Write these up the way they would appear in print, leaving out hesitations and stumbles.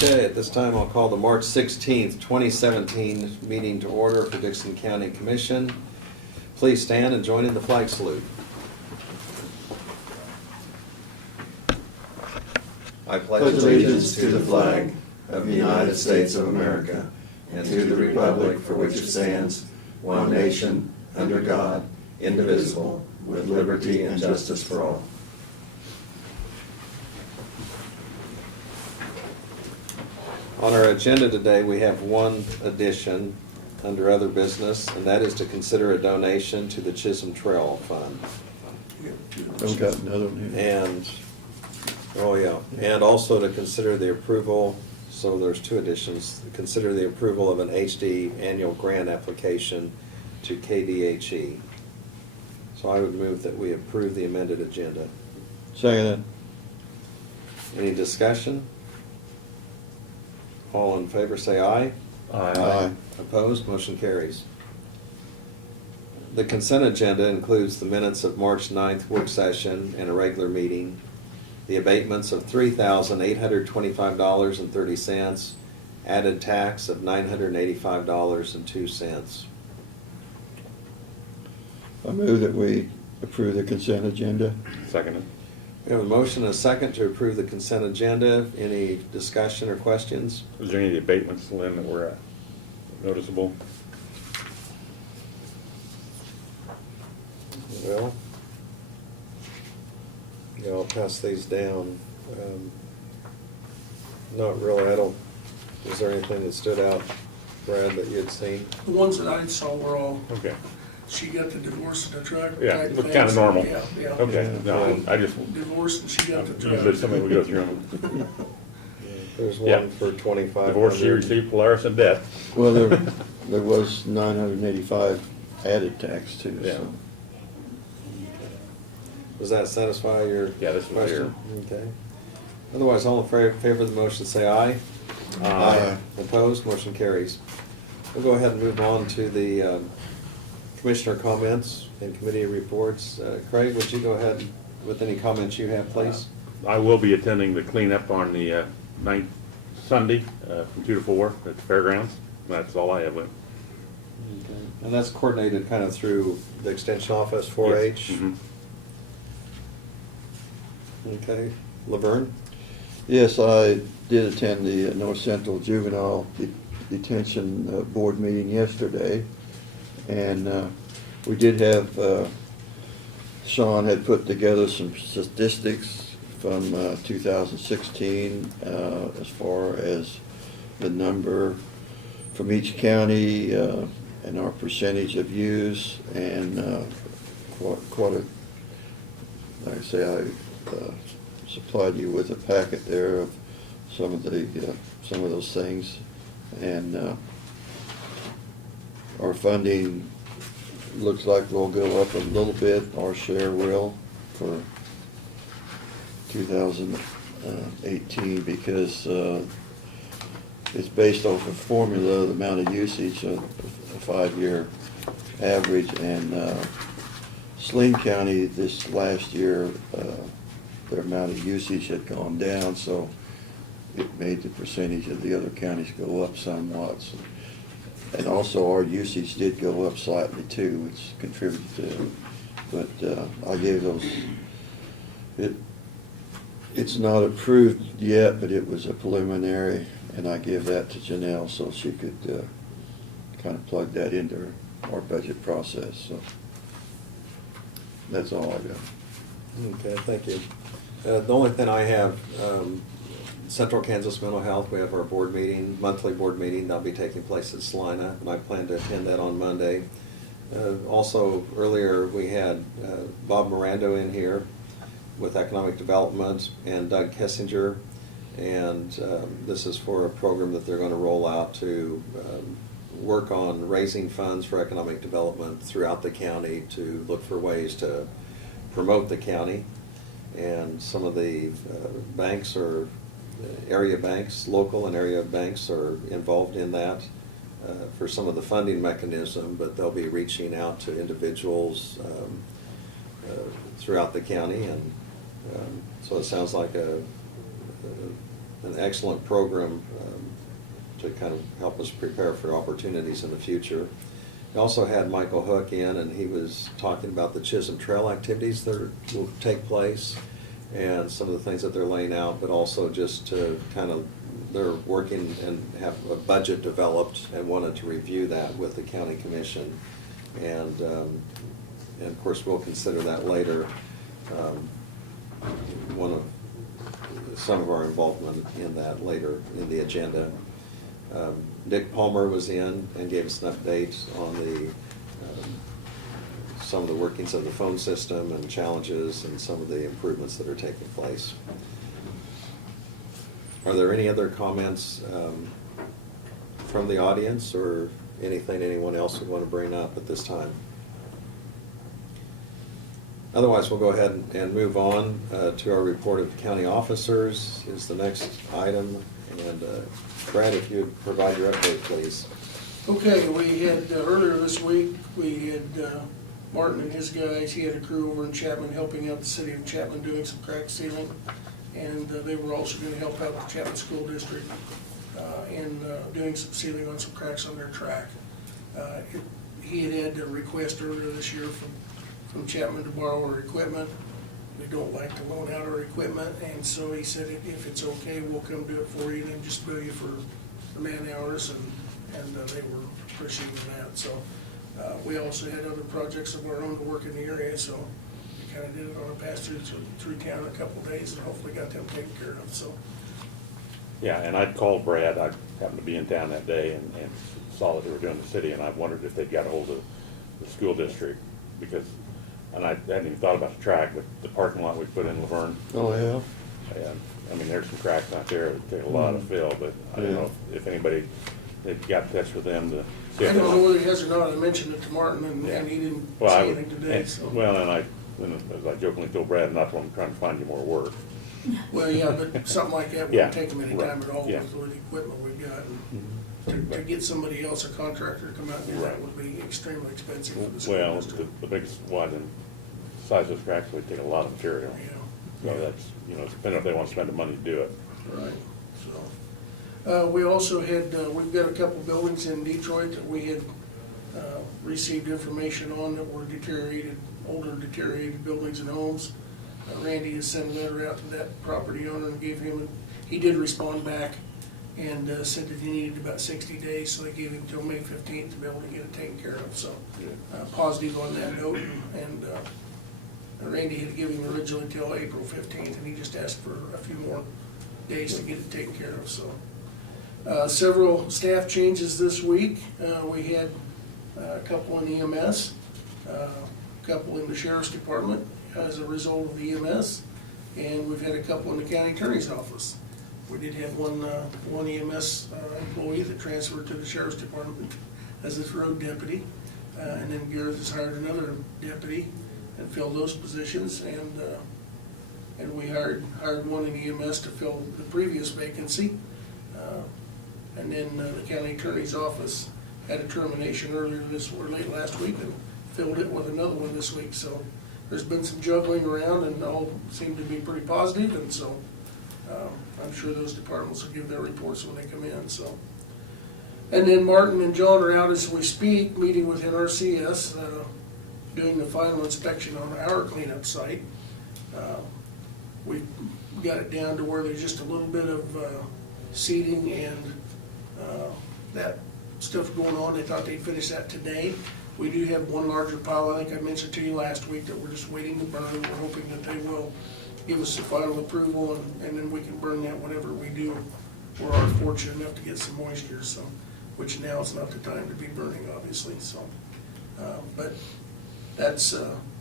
Okay, at this time, I'll call the March 16th, 2017 meeting to order for Dixon County Commission. Please stand and join in the flag salute. I Pledge allegiance to the flag of the United States of America and to the republic for which it stands, one nation, under God, indivisible, with liberty and justice for all. On our agenda today, we have one addition under other business, and that is to consider a donation to the Chisholm Trail Fund. I've got another one here. And, oh yeah, and also to consider the approval, so there's two additions, consider the approval of an HD annual grant application to KDHE. So I would move that we approve the amended agenda. Second. Any discussion? All in favor say aye. Aye. Opposed, motion carries. The consent agenda includes the minutes of March 9th work session and a regular meeting, the abatements of $3,825.30, added tax of $985.02. I move that we approve the consent agenda. Seconded. We have a motion and a second to approve the consent agenda. Any discussion or questions? Was there any abatements, Lynn, that were noticeable? Well, yeah, I'll pass these down. Not really, is there anything that stood out, Brad, that you'd seen? The ones that I saw were all, Okay. she got the divorce in the truck. Yeah, type looked thing. kind of normal. Yeah, yeah. Okay, no, I just, Divorce and she got the truck. usually somebody we go through them. There's Yeah. one for 2,500. Divorce, she received Polaris and debt. Well, there was 985 added tax too, Yeah. so. Does that satisfy your Yeah, this was question? Okay. Otherwise, all in favor of the motion, say aye. Aye. Opposed, motion carries. We'll go ahead and move on to the commissioner comments and committee reports. Craig, would you go ahead with any comments you have, please? I will be attending the cleanup on the 9th Sunday from 2 to 4 at the fairgrounds. That's all I have, Lynn. Okay. And that's coordinated kind of through the extension office, 4-H? Yes. Mhm. Okay. Laverne? Yes, I did attend the North Central Juvenile Detention Board meeting yesterday. And we did have, Sean had put together some statistics from 2016 as far as the number from each county and our percentage of use, and quite a, like I say, I supplied you with a packet there of some of those things, and our funding looks like we'll go up a little bit. Our share will for 2018 because it's based off a formula, the amount of usage of a 5-year average, and Saline County this last year, their amount of usage had gone down, so it made the percentage of the other counties go up somewhat. So, and also our usage did go up slightly too, which contributed to it. But I gave those, it's not approved yet, but it was a preliminary, and I gave that to Janelle so she could kind of plug that into our budget process. So that's all I got. Okay, thank you. The only thing I have, Central Kansas Mental Health, we have our board meeting, monthly board meeting. That'll be taking place at Salina, and I plan to attend that on Monday. Also, earlier we had Bob Mirando in here with Economic Development and Doug Kessinger, and this is for a program that they're going to roll out to work on raising funds for economic development throughout the county to look for ways to promote the county. And some of the banks or area banks, local and area banks, are involved in that for some of the funding mechanism, but they'll be reaching out to individuals throughout the county, and so it sounds like an excellent program to kind of help us prepare for opportunities in the future. We also had Michael Hook in, and he was talking about the Chisholm Trail activities that will take place and some of the things that they're laying out, but also just to kind of, they're working and have a budget developed and wanted to review that with the county commission. And of course, we'll consider that later. Some of our involvement in that later in the agenda. Dick Palmer was in and gave us an update on some of the workings of the phone system and challenges and some of the improvements that are taking place. Are there any other comments from the audience or anything anyone else would want to bring up at this time? Otherwise, we'll go ahead and move on to our report of county officers is the next item. And Brad, if you would provide your update, please. Okay, we had, earlier this week, we had Martin and his guys, he had a crew over in Chapman helping out the city of Chapman doing some crack sealing. And they were also gonna help out the Chapman School District in doing some sealing on some cracks on their track. He had a request earlier this year from Chapman to borrow our equipment. We don't like to loan out our equipment, and so he said if it's okay, we'll come do it for you and then just bill you for the man hours, and they were appreciating that. So we also had other projects of our own to work in the area, so we kind of did it on a pass through town in a couple of days and hopefully got them taken care of. So Yeah, and I'd called Brad, I happened to be in town that day and saw that they were doing the city, and I wondered if they'd got a hold of the school district, because, and I hadn't even thought about the track, but the parking lot we put in Laverne, Oh, yeah? and, I mean, there's some cracks out there, it would take a lot of fill, but I don't know if anybody, they got in touch with them to see I if don't know they. whether he has or not. I mentioned it to Martin, and he didn't Well, I say would, anything today. and- So. well, and as I jokingly told Brad, not that I'm trying to find you more work. Well, yeah, but something like that Yeah, wouldn't take them any right, time at all yeah. with the equipment we've got. To get somebody else, a contractor, to come out and do that Right. would be extremely expensive for the school Well, district. the biggest one, and size of those cracks would take a lot of material. Yeah. So that's, it's depending if they want to spend the money to do it. Right, so, we also had, we've got a couple buildings in Detroit that we had, received information on that were deteriorated, older deteriorated buildings and homes. Randy has sent a letter out to that property owner and gave him, he did respond back and, said that he needed about 60 days, so they gave him till May 15th to be able to get it taken care of, so, positive on that note, and, Randy had given him originally till April 15th, and he just asked for a few more days to get it taken care of, so. Several staff changes this week. We had a couple in EMS, a couple in the sheriff's department as a result of the EMS, and we've had a couple in the county attorney's office. We did have one EMS employee that transferred to the sheriff's department as his road deputy, and then Gareth has hired another deputy and filled those positions, and we hired one in EMS to fill the previous vacancy. And then the county attorney's office had a termination earlier or late last week and filled it with another one this week. So there's been some juggling around, and all seem to be pretty positive, and so I'm sure those departments will give their reports when they come in. So, and then Martin and John are out as we speak, meeting with NRCS, doing the final inspection on our cleanup site. We've got it down to where there's just a little bit of seeding and that stuff going on. They thought they'd finish that today. We do have one larger pile, I think I mentioned to you last week, that we're just waiting to burn. We're hoping that they will give us the final approval, and then we can burn that whenever we do. We're fortunate enough to get some moisture, so, which now is not the time to be burning, obviously, so. But that's,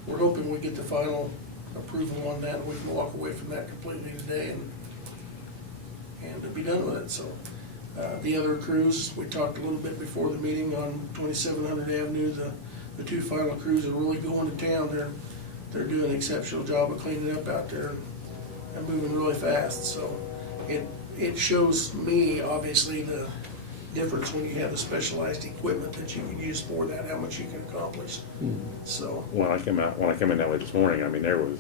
we're hoping we get the final approval on that, and we can walk away from that completely today and to be done with it, so. The other crews, we talked a little bit before the meeting on 2700 Avenue, the two final crews are really going to town. They're doing an exceptional job of cleaning up out there and moving really fast, so it shows me, obviously, the difference when you have the specialized equipment that you can use for that, how much you can accomplish, so. When I came in that way this morning, I mean, there was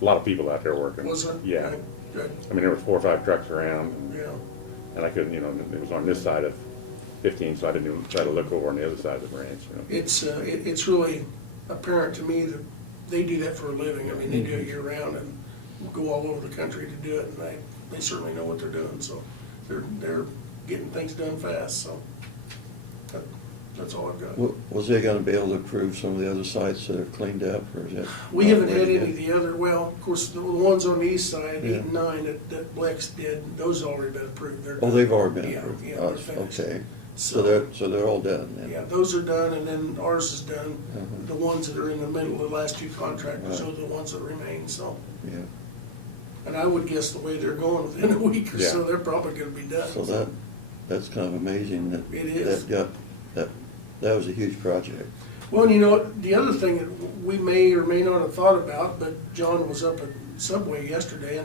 a lot of people out there working. Was there? Yeah, Good, I mean, there was 4 or 5 trucks around, yeah. and I couldn't, it was on this side of 15, so I didn't even try to look over on the other side of the branch, It's really apparent to me that they do that for a living. I mean, they do it year round and go all over the country to do it, and they certainly know what they're doing, so they're getting things done fast, so that's all I've got. Was they gonna be able to approve some of the other sites that are cleaned up, or is that? We haven't had not any of the other, well, of course, the ones on the east side, Yeah. 8 and 9, that Blex did, those have already been approved. They're Oh, done. they've already been Yeah, approved? yeah, Oh, they're finished. okay. So they're all done then? Yeah, those are done, and then ours is done. Uh-huh. The ones that are in the middle, the last 2 contractors, Right. those are the ones that remain, so. Yeah. And I would guess the way they're going, within a week or so, Yeah. they're probably gonna be done. So that's kind of amazing that. It is. That was a huge project. Well, and you know, the other thing that we may or may not have thought about, but John was up at Subway yesterday,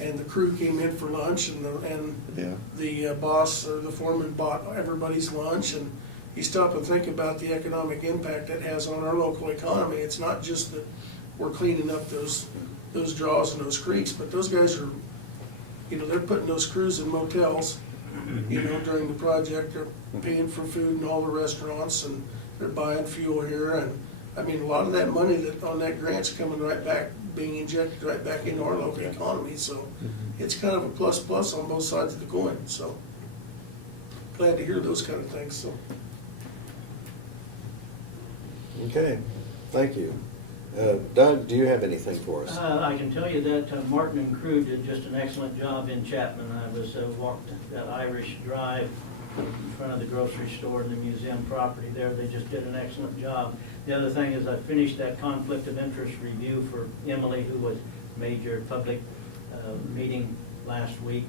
and the crew came in for lunch, and Yeah. the boss or the foreman bought everybody's lunch, and you stop and think about the economic impact that has on our local economy. It's not just that we're cleaning up those draws and those creeks, but those guys are, they're putting those crews in motels, during the project. They're paying for food in all the restaurants, and they're buying fuel here, and I mean, a lot of that money that on that grant's coming right back, being injected right back into our local economy, so it's kind of a plus on both sides of the coin, so glad to hear those kind of things, so. Okay, thank you. Doug, do you have anything for us? I can tell you that Martin and crew did just an excellent job in Chapman. I was walked that Irish Drive in front of the grocery store and the museum property there. They just did an excellent job. The other thing is I finished that conflict of interest review for Emily, who was major public meeting last week,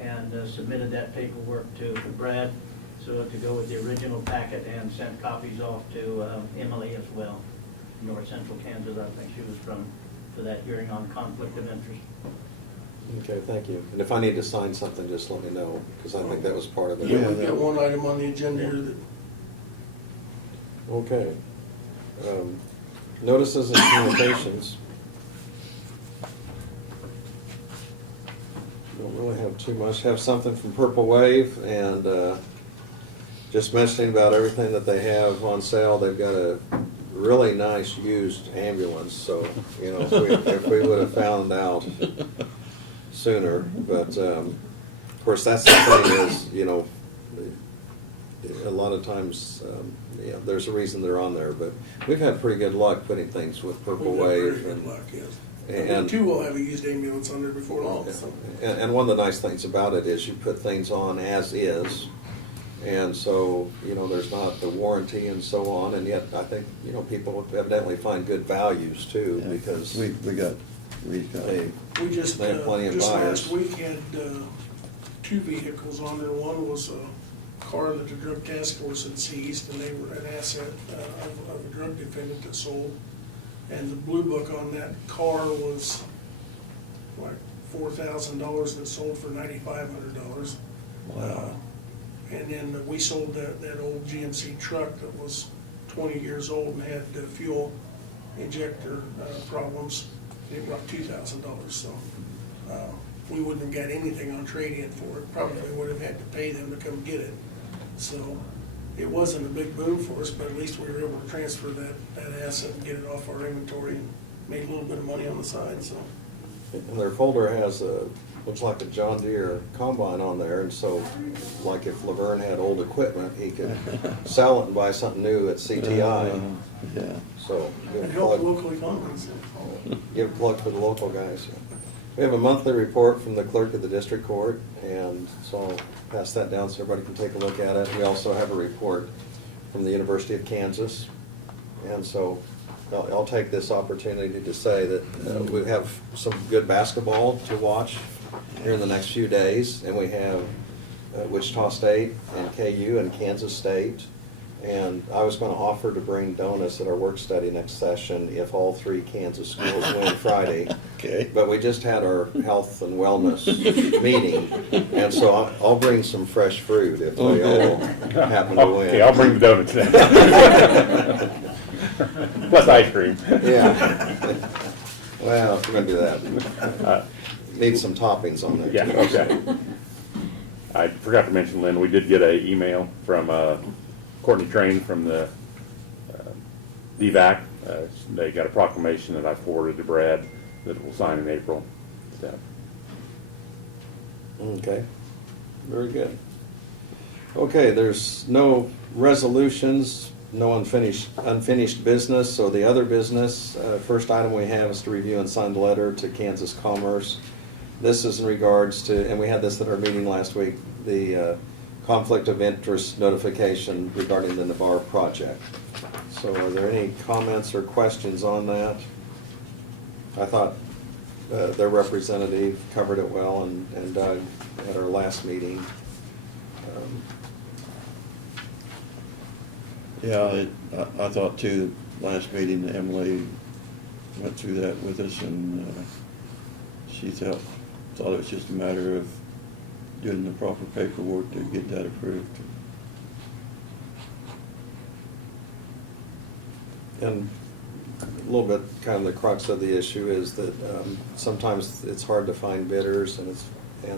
and submitted that paperwork to Brad, so to go with the original packet, and sent copies off to Emily as well. North Central Kansas, I think she was from, for that hearing on conflict of interest. Okay, thank you. And if I need to sign something, just let me know, because I think that was part of it. Yeah, we've got one item on the agenda here that, Okay. Notices and communications. Don't really have too much. Have something from Purple Wave, and just mentioning about everything that they have on sale. They've got a really nice used ambulance, so, if we would have found out sooner, but, of course, that's the thing is, a lot of times, there's a reason they're on there, but we've had pretty good luck putting things with Purple we've got very Wave. good luck, yes. and- We too will have a used ambulance on there before long, so. And one of the nice things about it is you put things on as is, and so, there's not the warranty and so on, and yet I think, people evidently find good values too, Yeah, because we got. they, We just, They have plenty of just buyers. last week had 2 vehicles on there. One was a car that the drug task force had seized, and they were an asset of a drug defendant that sold. And the blue book on that car was like $4,000, and it sold for $9,500. Wow. And then we sold that old GMC truck that was 20 years old and had fuel injector problems. It brought $2,000, so we wouldn't have got anything on trade-in for it. Probably would have had to pay them to come get it. So it wasn't a big boom for us, but at least we were able to transfer that asset and get it off our inventory and made a little bit of money on the side, so. and their folder has looks like a John Deere combine on there, and so, like if Laverne had old equipment, he could sell it and buy something new at CTI, Yeah. so. And help the local economy, so. Give a plug for the local guys. We have a monthly report from the clerk of the district court, and so I'll pass that down so everybody can take a look at it. We also have a report from the University of Kansas, and so I'll take this opportunity to say that we have some good basketball to watch here in the next few days, and we have Wichita State and KU and Kansas State. And I was going to offer to bring donuts at our work study next session if all 3 Kansas schools win Friday. Okay. But we just had our health and wellness meeting, and so I'll bring some fresh fruit if they all happen to win. Okay, I'll bring the donuts then. Plus ice cream. Yeah. Well, if we're gonna do that, need some toppings on there. Yeah, okay. I forgot to mention, Lynn, we did get an email from Courtney Train from the DVAC. They got a proclamation that I forwarded to Brad that we'll sign in April. So, Okay, very good. Okay, there's no resolutions, no unfinished business, so the other business, first item we have is to review and sign the letter to Kansas Commerce. This is in regards to, and we had this at our meeting last week, the conflict of interest notification regarding the Navarre project. So are there any comments or questions on that? I thought their representative covered it well, and Doug at our last meeting. Yeah, I thought too, last meeting, Emily went through that with us, and she thought it was just a matter of doing the proper paperwork to get that approved. And a little bit, kind of the crux of the issue is that sometimes it's hard to find bidders, and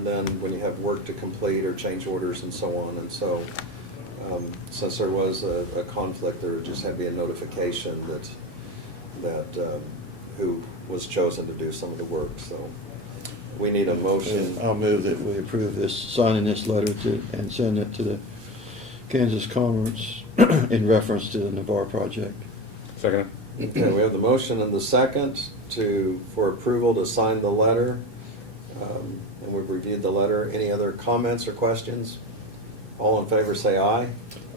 then when you have work to complete or change orders and so on, and so since there was a conflict, there just had to be a notification that who was chosen to do some of the work. So we need a motion. I'll move that we approve this, signing this letter and send it to the Kansas Commerce in reference to the Navarre project. second? Okay, we have the motion and the second for approval to sign the letter. And we've reviewed the letter. Any other comments or questions? All in favor say aye.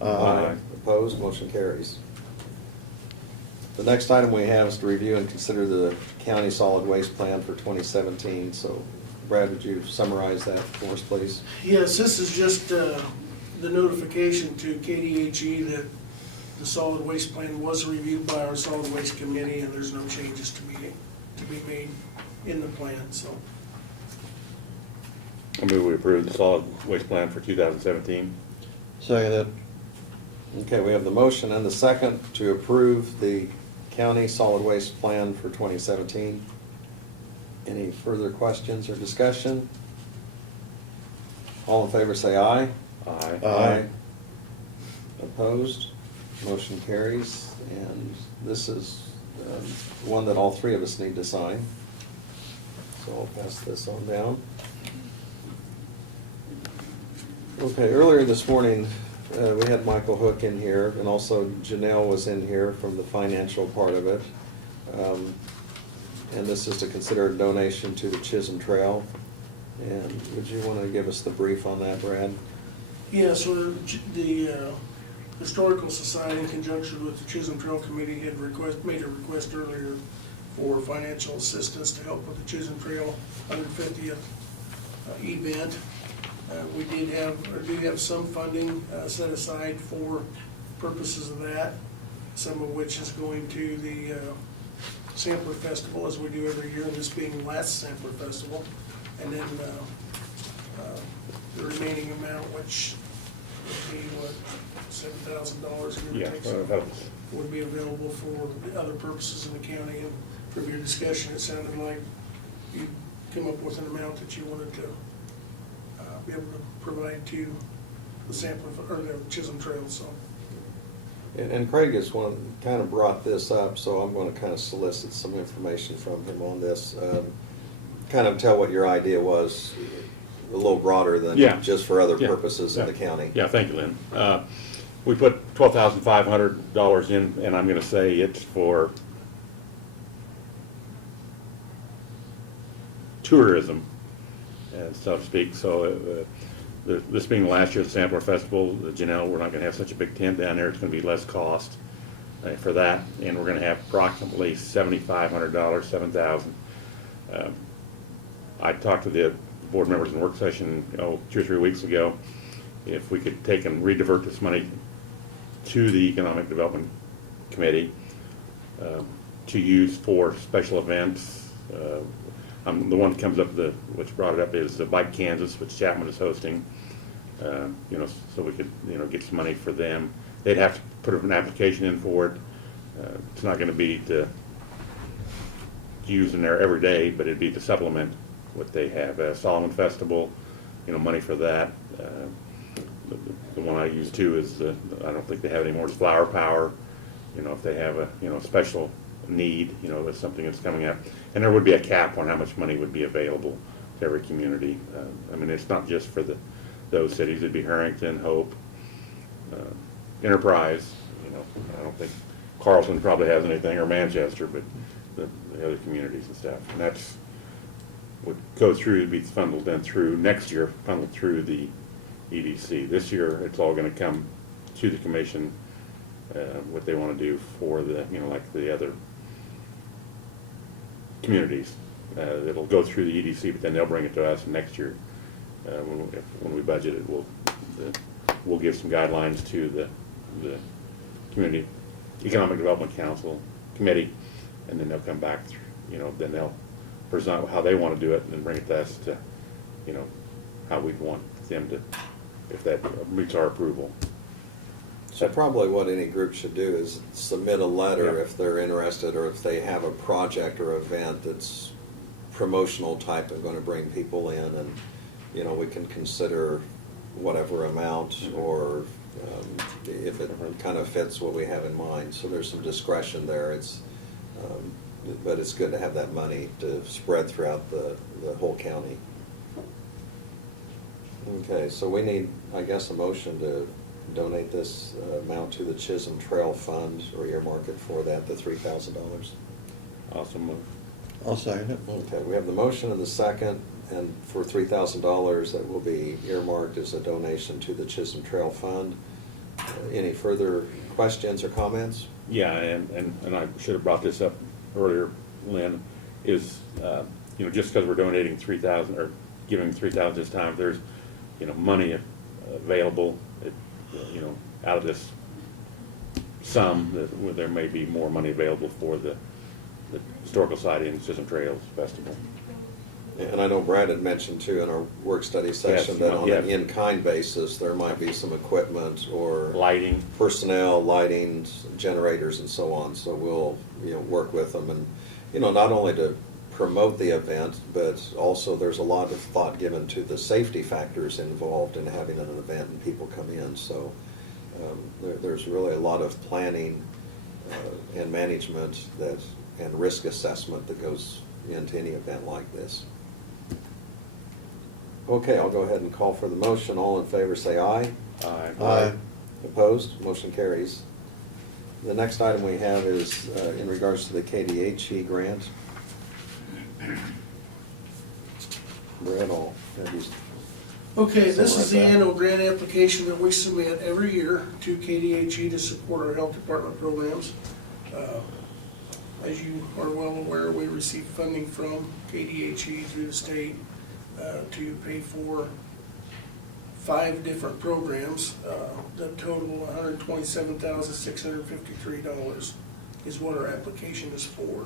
Aye. Opposed, motion carries. The next item we have is to review and consider the county solid waste plan for 2017. So Brad, would you summarize that for us, please? Yes, this is just the notification to KDHE that the solid waste plan was reviewed by our solid waste committee, and there's no changes to be made in the plan, so. I move we approve the solid waste plan for 2017. Second that. Okay, we have the motion and the second to approve the county solid waste plan for 2017. Any further questions or discussion? All in favor say aye. Aye. Aye. Opposed? Motion carries. And this is one that all three of us need to sign. So I'll pass this on down. Okay, earlier this morning, we had Michael Hook in here, and also Janelle was in here from the financial part of it. And this is to consider a donation to the Chisholm Trail. And would you want to give us the brief on that, Brad? Yeah, so the Historical Society, in conjunction with the Chisholm Trail Committee, had made a request earlier for financial assistance to help with the Chisholm Trail 150th event. We do have some funding set aside for purposes of that, some of which is going to the Sampler Festival, as we do every year, and this being the last Sampler Festival. And then the remaining amount, which would be, what, $7,000, give or Yeah, take, that so was- would be available for other purposes in the county. And from your discussion, it sounded like you come up with an amount that you wanted to be able to provide to the Sampler, or the Chisholm Trail, so. And Craig is kind of brought this up, so I'm going to kind of solicit some information from him on this. Kind of tell what your idea was, a little broader than Yeah. just for other Yeah. purposes in the Yeah. county. Yeah, thank you, Lynn. We put $12,500 in, and I'm gonna say it's for tourism, so to speak. So this being last year's Sampler Festival, Janelle, we're not gonna have such a big tent down there. It's gonna be less cost for that, and we're gonna have approximately $7,500, $7,000. I talked to the board members in work session 2 or 3 weeks ago, if we could take and redivert this money to the Economic Development Committee to use for special events. The one that comes up, which brought it up, is the Bike Kansas, which Chapman is hosting. So we could, get some money for them. They'd have to put an application in for it. It's not going to be to used in there every day, but it'd be to supplement what they have. Solomon Festival, money for that. The one I use too is, I don't think they have anymore, is Flower Power. If they have a special need, with something that's coming up. And there would be a cap on how much money would be available to every community. It's not just for those cities. It'd be Harrington, Hope, Enterprise. I don't think Carlson probably has anything, or Manchester, but the other communities and stuff. And that's would go through, be funneled then through next year, funneled through the EDC. This year, it's all going to come to the commission, what they want to do for the, like the other communities. It'll go through the EDC, but then they'll bring it to us next year. When we budget it, we'll give some guidelines to the Community Economic Development Council Committee, and then they'll come back, then they'll present how they want to do it, and then bring it to us to, how we'd want them to, if that meets our approval. So probably what any group should do is submit a letter Yeah. if they're interested, or if they have a project or event that's promotional type and going to bring people in, and we can consider whatever amount, or if it kind of fits what we have in mind. So there's some discretion there. But it's good to have that money to spread throughout the whole county. Okay, so we need, I guess, a motion to donate this amount to the Chisholm Trail Fund, or earmark it for that, the $3,000. Awesome. I'll second it. Okay, we have the motion and the second, and for $3,000 that will be earmarked as a donation to the Chisholm Trail Fund. Any further questions or comments? Yeah, and I should have brought this up earlier, Lynn, is, just because we're donating 3,000 or giving 3,000 this time, if there's, money available, out of this sum, that there may be more money available for the Historical Society and Chisholm Trails Festival. And I know Brad had mentioned too in our work study session that on an yes. in-kind basis, there might be some equipment or Lighting. personnel, lighting, generators, and so on. So we'll, work with them, and, not only to promote the event, but also there's a lot of thought given to the safety factors involved in having an event and people come in. So there's really a lot of planning and management and risk assessment that goes into any event like this. Okay, I'll go ahead and call for the motion. All in favor say aye. Aye. Opposed? Motion carries. The next item we have is in regards to the KDHE grant. Brad, I'll have you. Okay, this is Something the like that. annual grant application that we submit every year to KDHE to support our health department programs. As you are well aware, we receive funding from KDHE through the state to pay for 5 different programs. The total $127,653 is what our application is for.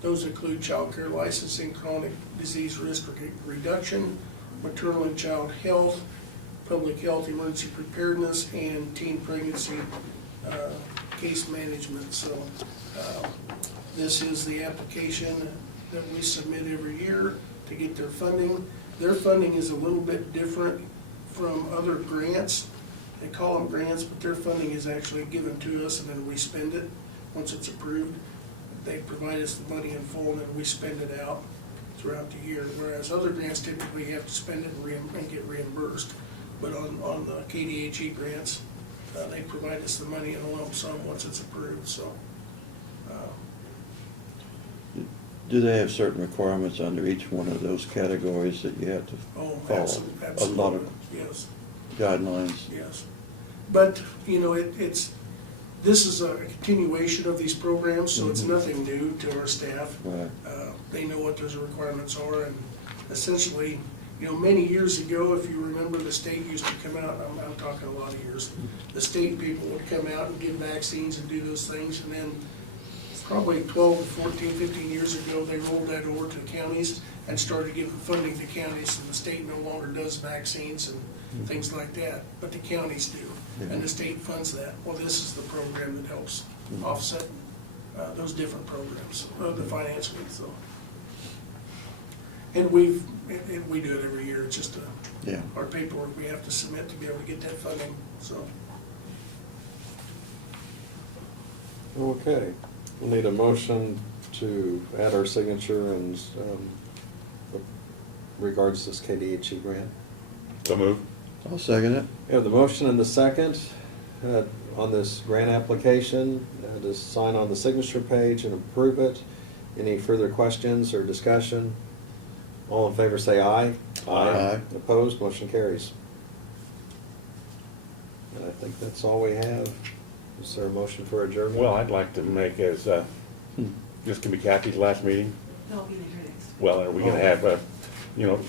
Those include child care licensing, chronic disease risk reduction, maternal and child health, public health emergency preparedness, and teen pregnancy case management. So this is the application that we submit every year to get their funding. Their funding is a little bit different from other grants. They call them grants, but their funding is actually given to us and then we spend it once it's approved. They provide us the money in full and then we spend it out throughout the year, whereas other grants typically you have to spend it and get reimbursed. But on the KDHE grants, they provide us the money in a lump sum once it's approved, so. Do they have certain requirements under each one of those categories that you have to Oh, follow? absolutely. A lot of Yes, guidelines? yes. But, this is a continuation of these programs, so it's nothing new to our staff. Right. They know what those requirements are, and essentially, many years ago, if you remember, the state used to come out, I'm talking a lot of years, the state people would come out and give vaccines and do those things, and then probably 12 to 14, 15 years ago, they rolled that over to the counties and started giving funding to counties, and the state no longer does vaccines and things like that, but the counties do, and the state funds that. Well, this is the program that helps offset those different programs, the financing, so. And we do it every year, it's just Yeah. our paperwork we have to submit to be able to get that funding, so. Okay, we'll need a motion to add our signature in regards to this KDHE grant. So move. I'll second it. We have the motion and the second on this grant application, to sign on the signature page and approve it. Any further questions or discussion? All in favor say aye. Aye. Opposed, motion carries. And I think that's all we have. Is there a motion for adjournment? Well, I'd like to make as, this can be Kathy's last meeting. No, I'll be there next. Well, are we gonna have,